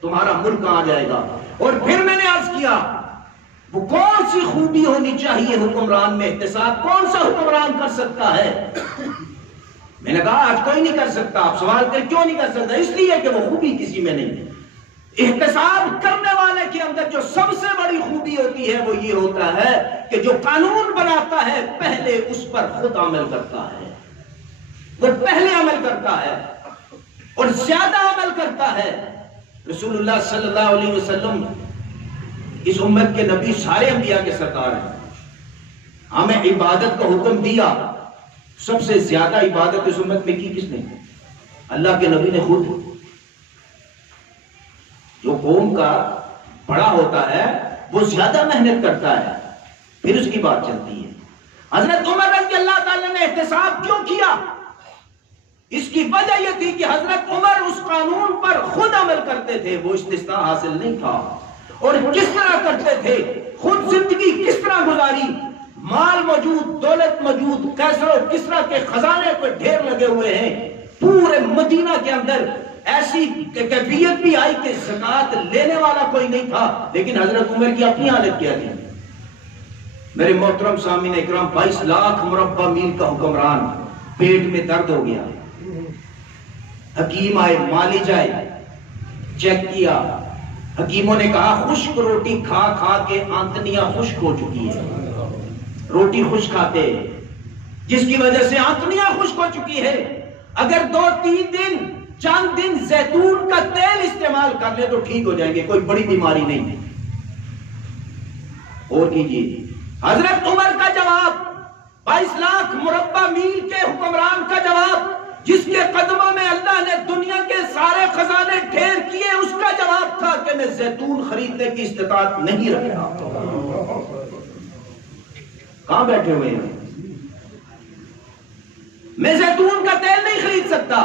تمہارا ملک آ جائے گا. اور پھر میں نے عرض کیا وہ کون سی خوبی ہونی چاہیے حکمران میں؟ احتساب کون سا حکمران کر سکتا ہے؟ میں نے کہا آج کوئی نہیں کر سکتا. آپ سوال کریں کیوں نہیں کر سکتا؟ اس لیے کہ وہ خوبی کسی میں نہیں ہے. احتساب کرنے والے کے اندر جو سب سے بڑی خوبی ہوتی ہے وہ یہ ہوتا ہے کہ جو قانون بناتا ہے پہلے اس پر خود عمل کرتا ہے. وہ پہلے عمل کرتا ہے اور زیادہ عمل کرتا ہے. رسول اللہ صلی اللہ علیہ وسلم اس امت کے نبی، سارے انبیاء کے سردار ہیں. ہمیں عبادت کا حکم دیا. سب سے زیادہ عبادت اس امت میں کی کس نے؟ اللہ کے نبی نے خود. جو قوم کا بڑا ہوتا ہے وہ زیادہ محنت کرتا ہے، پھر اس کی بات چلتی ہے. حضرت عمر رضی اللہ تعالیٰ نے احتساب کیوں کیا؟ اس کی وجہ یہ تھی کہ حضرت عمر اس قانون پر خود عمل کرتے تھے. وہ استثناء حاصل نہیں تھا. اور کس طرح کرتے تھے؟ خود زندگی کس طرح گزاری؟ مال موجود، دولت موجود، کیسر و کسرا کے خزانے پہ ڈھیر لگے ہوئے ہیں. پورے مدینہ کے اندر ایسی کیفیت بھی آئی کہ زکات لینے والا کوئی نہیں تھا. لیکن حضرت عمر کی اپنی حالت کیا تھی؟ میرے محترم سامعین اکرام، 22 لاکھ مربع میل کا حکمران، پیٹ میں درد ہو گیا. حکیم آئے، معالج آئے، چیک کیا. حکیموں نے کہا خشک روٹی کھا کھا کے آنتنیاں خشک ہو چکی ہے. روٹی خشک کھاتے جس کی وجہ سے آنتنیاں خشک ہو چکی ہے. اگر 2-3 دن، چند دن زیتون کا تیل استعمال کر لے تو ٹھیک ہو جائیں گے، کوئی بڑی بیماری نہیں. اور کیجیے. حضرت عمر کا جواب، 22 لاکھ مربع میل کے حکمران کا جواب، جس کے قدموں میں اللہ نے دنیا کے سارے خزانے ڈھیر کیے، اس کا جواب تھا کہ میں زیتون خریدنے کی استطاعت نہیں رکھتا. کہاں بیٹھے ہوئے ہیں؟ میں زیتون کا تیل نہیں خرید سکتا.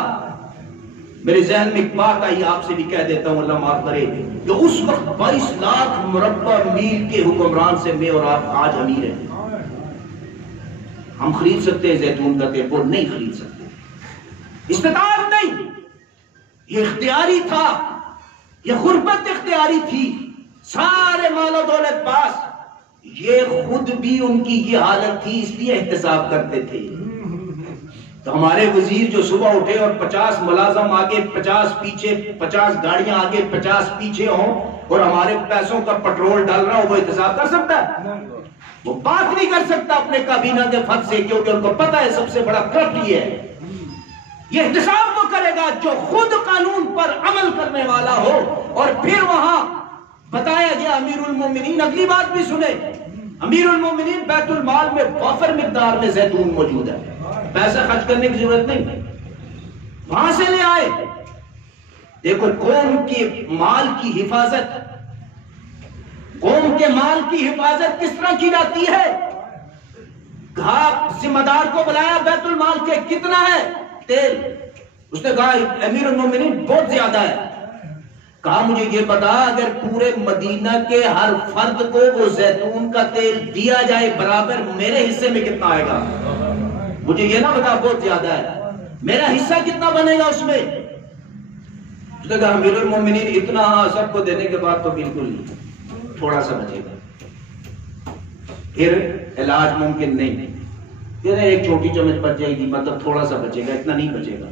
میرے ذہن میں ایک بات آئی، آپ سے بھی کہہ دیتا ہوں، اللہ معاف کرے، کہ اس وقت 22 لاکھ مربع میل کے حکمران سے میں اور آپ آج امیر ہیں. ہم خرید سکتے ہیں زیتون کا تیل، وہ نہیں خرید سکتے. استطاعت نہیں. یہ اختیاری تھا، یہ غربت اختیاری تھی. سارے مال و دولت پاس، یہ خود بھی ان کی یہ حالت تھی، اس لیے احتساب کرتے تھے. تو ہمارے وزیر جو صبح اٹھے اور 50 ملازم آگے 50 پیچھے، 50 گاڑیاں آگے 50 پیچھے ہوں اور ہمارے پیسوں کا پٹرول ڈال رہا ہو، وہ احتساب کر سکتا ہے؟ وہ بات نہیں کر سکتا اپنے کابینہ کے فرد سے، کیونکہ ان کو پتا ہے سب سے بڑا کرپٹ یہ ہے۔ یہ احتساب وہ کرے گا جو خود قانون پر عمل کرنے والا ہو۔ اور پھر وہاں بتایا گیا امیر المومنین، اگلی بات بھی سنے، امیر المومنین بیت المال میں وافر مقدار میں زیتون موجود ہے، پیسہ خرچ کرنے کی ضرورت نہیں، وہاں سے لے آئے۔ دیکھو قوم کے مال کی حفاظت، قوم کے مال کی حفاظت کس طرح کی جاتی ہے؟ کہا ذمہ دار کو بلایا، بیت المال کے کتنا ہے تیل؟ اس نے کہا امیر المومنین بہت زیادہ ہے۔ کہا مجھے یہ بتا، اگر پورے مدینہ کے ہر فرد کو وہ زیتون کا تیل دیا جائے برابر، میرے حصے میں کتنا آئے گا؟ مجھے یہ نہ بتا بہت زیادہ ہے، میرا حصہ کتنا بنے گا اس میں؟ اس نے کہا امیر المومنین اتنا سب کو دینے کے بعد تو بالکل نہیں، تھوڑا سا بچے گا۔ پھر علاج ممکن نہیں، پھر ایک چھوٹی چمچ بچ جائے گی، مطلب تھوڑا سا بچے گا، اتنا نہیں بچے گا۔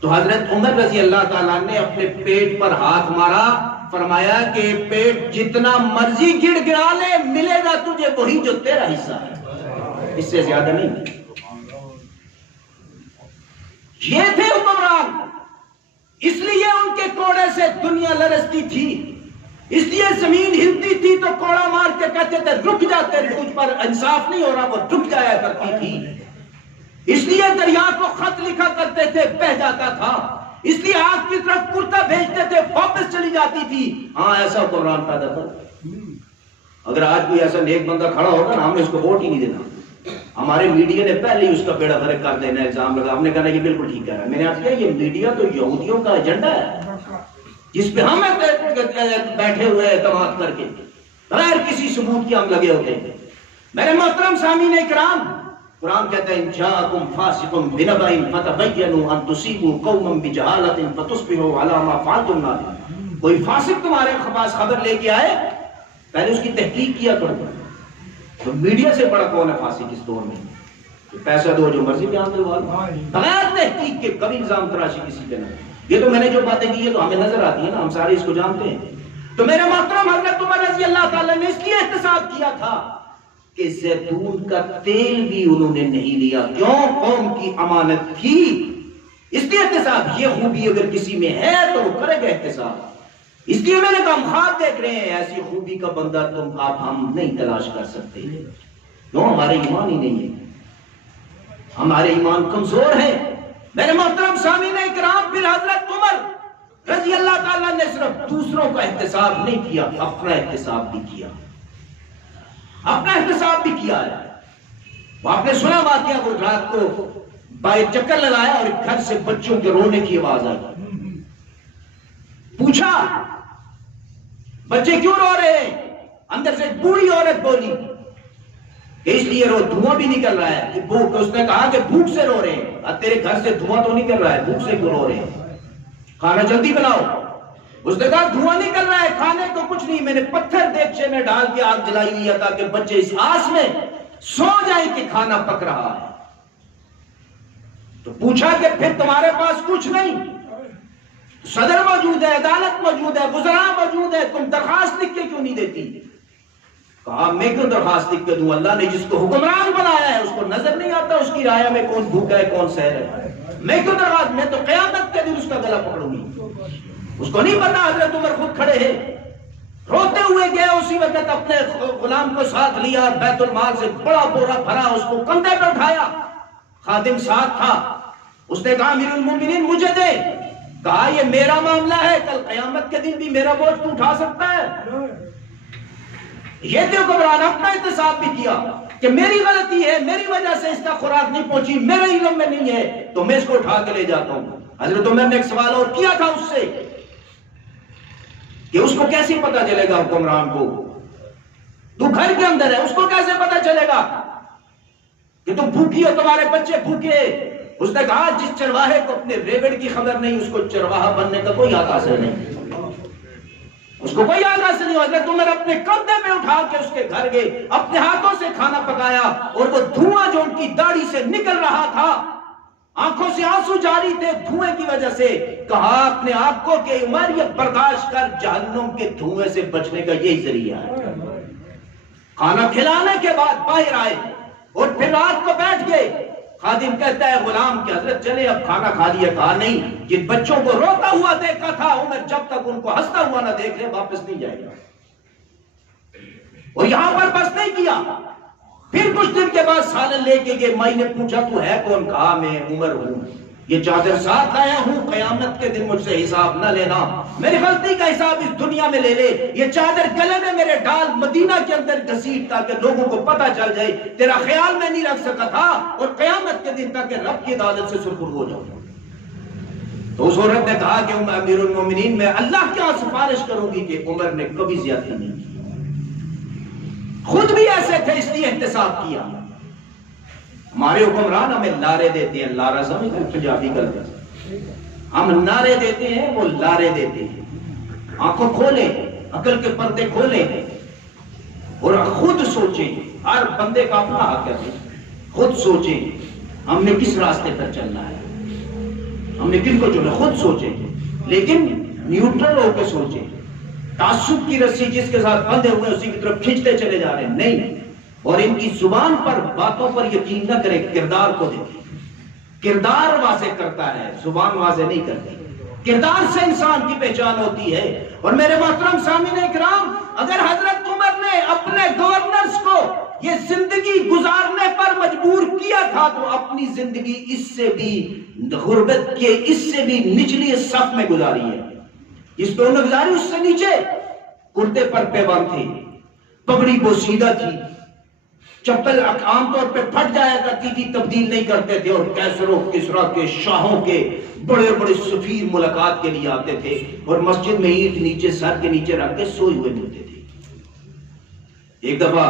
تو حضرت عمر رضی اللہ تعالیٰ نے اپنے پیٹ پر ہاتھ مارا، فرمایا کہ پیٹ جتنا مرضی گڑ گڑا لے، ملے گا تجھے وہی جو تیرا حصہ ہے، اس سے زیادہ نہیں۔ یہ تھے حکمران، اس لیے ان کے کوڑے سے دنیا لرزتی تھی، اس لیے زمین ہلتی تھی تو کوڑا مار کے کہتے تھے رک جاتے، تجھ پر انصاف نہیں ہو رہا، وہ رک جایا کرتی تھی۔ اس لیے دریا کو خط لکھا کرتے تھے، بہہ جاتا تھا، اس لیے آگ کی طرف کرتا بھیجتے تھے، واپس چلی جاتی تھی۔ ہاں ایسا حکمران پیدا کر۔ اگر آج کوئی ایسا نیک بندہ کھڑا ہوگا نا، ہم نے اس کو ووٹ ہی نہیں دینا۔ ہمارے میڈیا نے پہلے ہی اس کا بیڑا غرق کر دینا، الزام لگا، ہم نے کہنا یہ بالکل ٹھیک کہہ رہا ہے۔ میں نے آپ کہا یہ میڈیا تو یہودیوں کا ایجنڈا ہے، جس پہ ہم بیٹھے ہوئے اعتماد کر کے بغیر کسی ثبوت کے ہم لگے ہوتے ہیں۔ میرے محترم سامعین اکرام، قرآن کہتا ہے ان جاءکم فاسق بنبأ فتبینوا ان تصیبوا قوما بجہالۃ فتصبحوا علی ما فعلتم نادمین۔ کوئی فاسق تمہارے پاس خبر لے کے آئے، پہلے اس کی تحقیق کیا کرو۔ تو میڈیا سے بڑا کون ہے فاسق اس دور میں؟ پیسہ دو جو مرضی بیان دلوا لو، بغیر تحقیق کے کبھی الزام تراشی کسی پہ نہ۔ یہ تو میں نے جو باتیں کی یہ تو ہمیں نظر آتی ہے نا، ہم سارے اس کو جانتے ہیں۔ تو میرے محترم حضرت عمر رضی اللہ تعالیٰ نے اس لیے احتساب کیا تھا کہ زیتون کا تیل بھی انہوں نے نہیں لیا، کیوں؟ قوم کی امانت تھی، اس لیے احتساب۔ یہ خوبی اگر کسی میں ہے تو وہ کرے گا احتساب۔ اس لیے میں نے کہا ہم خواب دیکھ رہے ہیں، ایسی خوبی کا بندہ تم آپ ہم نہیں تلاش کر سکتے، کیوں؟ ہمارے ایمان ہی نہیں ہے، ہمارے ایمان کمزور ہیں۔ میرے محترم سامعین اکرام، پھر حضرت عمر رضی اللہ تعالیٰ نے صرف دوسروں کا احتساب نہیں کیا، اپنا احتساب بھی کیا، اپنا احتساب بھی کیا ہے۔ وہ آپ نے سنا واقعہ، وہ رات کو باہر چکر لگایا اور گھر سے بچوں کے رونے کی آواز آئی، پوچھا بچے کیوں رو رہے ہیں؟ اندر سے ایک بوڑھی عورت بولی کہ اس لیے رو، دھواں بھی نکل رہا ہے کہ بھوک۔ اس نے کہا کہ بھوک سے رو رہے ہیں، تیرے گھر سے دھواں تو نکل رہا ہے، بھوک سے کیوں رو رہے ہیں؟ کھانا جلدی بناؤ۔ اس نے کہا دھواں نکل رہا ہے، کھانے کو کچھ نہیں، میں نے پتھر دیگچے میں ڈال کے آگ جلائی ہوئی ہے تاکہ بچے اس آس میں سو جائیں کہ کھانا پک رہا ہے۔ تو پوچھا کہ پھر تمہارے پاس کچھ نہیں؟ صدر موجود ہے، عدالت موجود ہے، وزراء موجود ہے، تم درخواست لکھ کے کیوں نہیں دیتی؟ کہا میں کیوں درخواست لکھ کے دوں؟ اللہ نے جس کو حکمران بنایا ہے اس کو نظر نہیں آتا اس کی رعایا میں کون بھوکا ہے کون سیر ہے؟ میں کیوں درخواست؟ میں تو قیامت کے دن اس کا گلا پکڑوں گی۔ اس کو نہیں پتا، حضرت عمر خود کھڑے ہیں، روتے ہوئے گئے، اسی وقت اپنے غلام کو ساتھ لیا، بیت المال سے بڑا بورا بھرا، اس کو کندھے پہ اٹھایا، خادم ساتھ تھا۔ اس نے کہا امیر المومنین مجھے دے۔ کہا یہ میرا معاملہ ہے، کل قیامت کے دن بھی میرا بوجھ تو اٹھا سکتا ہے۔ یہ تھے حکمران، اپنا احتساب بھی کیا کہ میری غلطی ہے، میری وجہ سے اس کا خوراک نہیں پہنچی، میرے علم میں نہیں ہے تو میں اس کو اٹھا کے لے جاتا ہوں۔ حضرت عمر نے ایک سوال اور کیا تھا اس سے کہ اس کو کیسے پتا چلے گا حکمران کو؟ تو گھر کے اندر ہے، اس کو کیسے پتا چلے گا کہ تم بھوکی ہو، تمہارے بچے بھوکے؟ اس نے کہا جس چرواہے کو اپنے ریوڑ کی خبر نہیں اس کو چرواہا بننے کا کوئی حق حاصل نہیں، اس کو کوئی حق حاصل نہیں۔ حضرت عمر اپنے کندھے میں اٹھا کے اس کے گھر گئے، اپنے ہاتھوں سے کھانا پکایا، اور وہ دھواں جو ان کی داڑھی سے نکل رہا تھا آنکھوں سے آنسو جاری تھے دھوئیں کی وجہ سے. کہا اپنے آپ کو کہ عمر یہ برداشت کر، جہنم کے دھوئیں سے بچنے کا یہی ذریعہ ہے. کھانا کھلانے کے بعد باہر آئے اور پھر رات کو بیٹھ گئے. خادم کہتا ہے غلام کہ حضرت چلے اب کھانا کھا لیا. کہا نہیں، جن بچوں کو روتا ہوا دیکھا تھا عمر جب تک ان کو ہنستا ہوا نہ دیکھ لے واپس نہیں جائے گا. اور یہاں پر بس نہیں کیا، پھر کچھ دن کے بعد سالن لے کے گئے. مائی نے پوچھا تو ہے کون؟ کہا میں عمر ہوں، یہ چادر ساتھ لایا ہوں، قیامت کے دن مجھ سے حساب نہ لینا، میری غلطی کا حساب اس دنیا میں لے لے. یہ چادر گلے میں میرے ڈال مدینہ کے اندر گھسیٹ تاکہ لوگوں کو پتہ چل جائے تیرا خیال میں نہیں رکھ سکا تھا، اور قیامت کے دن تک رب کی عدالت سے سرخر ہو جاؤں. تو اس عورت نے کہا کہ امیر المومنین میں اللہ کیا سفارش کروں گی کہ عمر نے کبھی زیادتی نہیں کی، خود بھی ایسے تھے اس لیے احتساب کیا. ہمارے حکمران ہمیں لارے دیتے ہیں، لارا سمجھتے ہیں پنجابی کرتے ہیں، ہم نعرے دیتے ہیں وہ لارے دیتے ہیں. آنکھوں کھولیں، عقل کے پردے کھولیں اور خود سوچیں. ہر بندے کا اپنا حق ہے، خود سوچیں ہم نے کس راستے پر چلنا ہے، ہم نے کن کو چنا. خود سوچیں لیکن نیوٹرل ہو کے سوچیں. تعصب کی رسی جس کے ساتھ بندھے ہوئے اسی کی طرف کھینچتے چلے جا رہے ہیں نہیں. اور ان کی زبان پر باتوں پر یقین نہ کریں، کردار کو دیکھیں. کردار واضح کرتا ہے، زبان واضح نہیں کرتی. کردار سے انسان کی پہچان ہوتی ہے. اور میرے محترم سامعین اکرام، اگر حضرت عمر نے اپنے گورنرز کو یہ زندگی گزارنے پر مجبور کیا تھا تو اپنی زندگی اس سے بھی غربت کے اس سے بھی نچلی صف میں گزاری ہے. اس پہ انہوں نے گزاری اس سے نیچے. کرتے پر پیبند تھے، پگڑی بوسیدہ تھی، چپل عام طور پہ پھٹ جایا کرتی تھی، تبدیل نہیں کرتے تھے. اور کیسر و کسرا کے شاہوں کے بڑے بڑے سفیر ملاقات کے لیے آتے تھے اور مسجد میں اینٹ نیچے سر کے نیچے رکھ کے سوئے ہوئے ملتے تھے. ایک دفعہ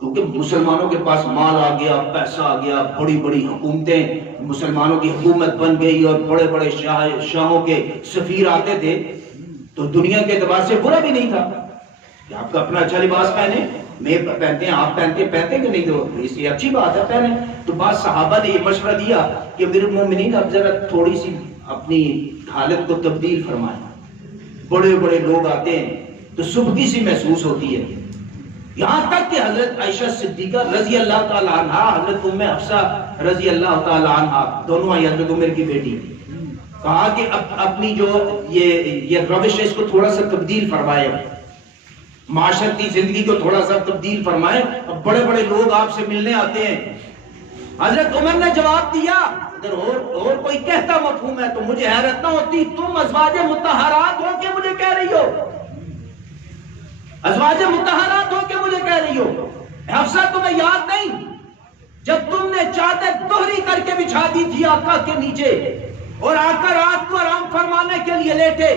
کیونکہ مسلمانوں کے پاس مال آ گیا، پیسہ آ گیا، بڑی بڑی حکومتیں، مسلمانوں کی حکومت بن گئی اور بڑے بڑے شاہوں کے سفیر آتے تھے، تو دنیا کے اعتبار سے برا بھی نہیں تھا کہ آپ کا اپنا اچھا لباس پہنے، میں پہنتے ہیں، آپ پہنتے کہ نہیں، تو اس یہ اچھی بات ہے پہنے. تو بعض صحابہ نے یہ مشورہ دیا کہ امیر المومنین اب ذرا تھوڑی سی اپنی حالت کو تبدیل فرمائیں. بڑے بڑے لوگ آتے ہیں تو سبکی سی محسوس ہوتی ہے. یہاں تک کہ حضرت عائشہ صدیقہ رضی اللہ تعالی عنہا، حضرت ام حفصہ رضی اللہ تعالی عنہا، دونوں آئی حضرت عمر کی بیٹی، کہا کہ اپنی جو یہ روش ہے اس کو تھوڑا سا تبدیل فرمائے، معاشرتی زندگی کو تھوڑا سا تبدیل فرمائے. اب بڑے بڑے لوگ آپ سے ملنے آتے ہیں. حضرت عمر نے جواب دیا اگر اور کوئی کہتا مفہوم ہے تو مجھے حیرت نہ ہوتی، تم ازواج مطہرات ہو کے مجھے کہہ رہی ہو، ازواج مطہرات ہو کے مجھے کہہ رہی ہو. حفصہ تمہیں یاد نہیں جب تم نے چادر دوہری کر کے بچھا دی تھی آقا کے نیچے اور آ کر رات کو آرام فرمانے کے لیے لیٹے،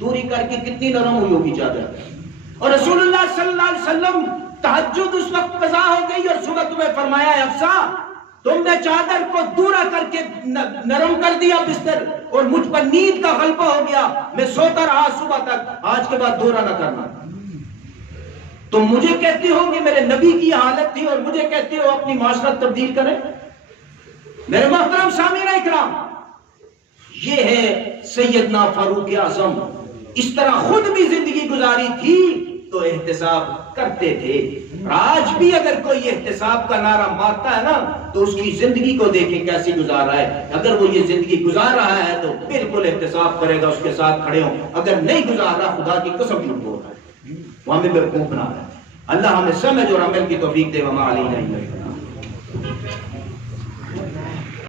دوہری کر کے کتنی نرم ہوئی ہوگی چادر. اور رسول اللہ صلی اللہ علیہ وسلم تہجد اس وقت قضا ہو گئی اور صبح تمہیں فرمایا حفصہ تم نے چادر کو دورا کر کے نرم کر دیا بستر اور مجھ پر نیند کا غلبہ ہو گیا، میں سوتا رہا صبح تک، آج کے بعد دورا نہ کرنا. تم مجھے کہتی ہو کہ میرے نبی کی حالت تھی اور مجھے کہتے ہو اپنی معاشرت تبدیل کریں. میرے محترم سامعین اکرام، یہ ہے سیدنا فاروق اعظم. اس طرح خود بھی زندگی گزاری تھی تو احتساب کرتے تھے. آج بھی اگر کوئی احتساب کا نعرہ مارتا ہے نا تو اس کی زندگی کو دیکھیں کیسی گزار رہا ہے. اگر وہ یہ زندگی گزار رہا ہے تو بالکل احتساب کرے گا، اس کے ساتھ کھڑے ہوں. اگر نہیں گزار رہا خدا کی قسم جھوٹ بول رہا ہے، وہ ہمیں بیوقوف بنا رہا ہے. اللہ ہمیں سمجھ اور عمل کی توفیق دے. وما علینا الا البلاغ.